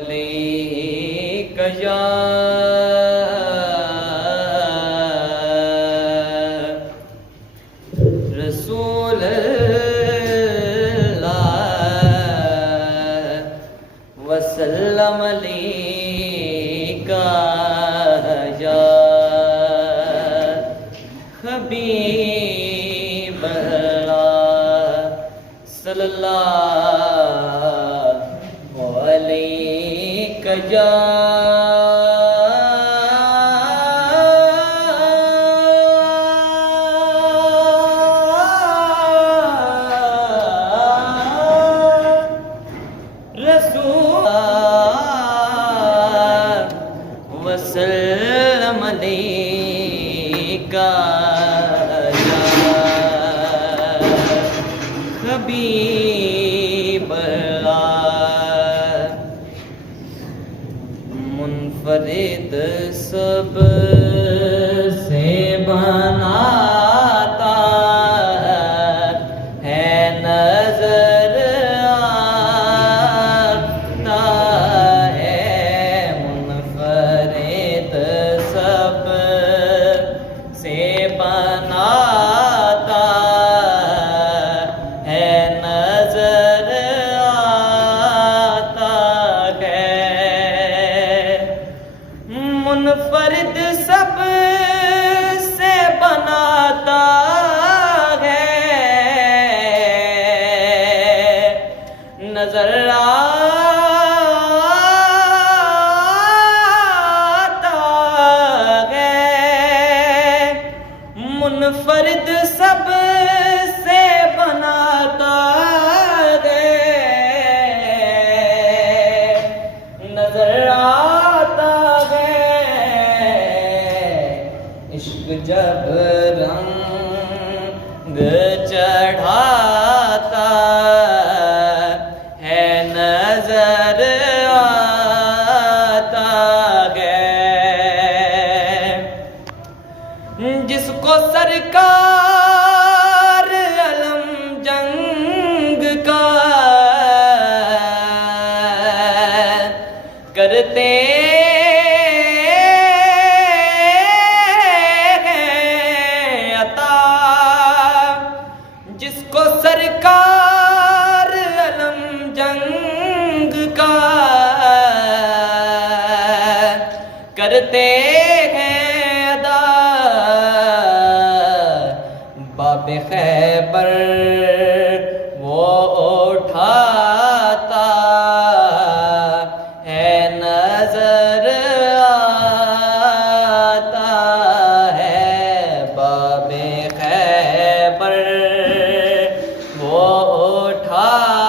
علیک یا رسول اللہ وسلم علیک یا حبیب اللہ صلی اللہ علیک یا رسول وسلم علیک یا حبیب اللہ منفرد سب سے بناتا ہے نظر آتا ہے منفرد سب سے بناتا ہے نظر آتا ہے منفرد سب سے بناتا ہے نظر آتا ہے منفرد سب سے بناتا ہے نظر آتا ہے عشق جب رنگ چڑھاتا ہے نظر آتا ہے جس کو سرکار علم جنگ کا کرتے جس کو سرکار علم جنگ کا کرتے ہیں ادا باب خیبر وہ اٹھاتا ہے نظر آتا ہے باب خیبر وہ اٹھا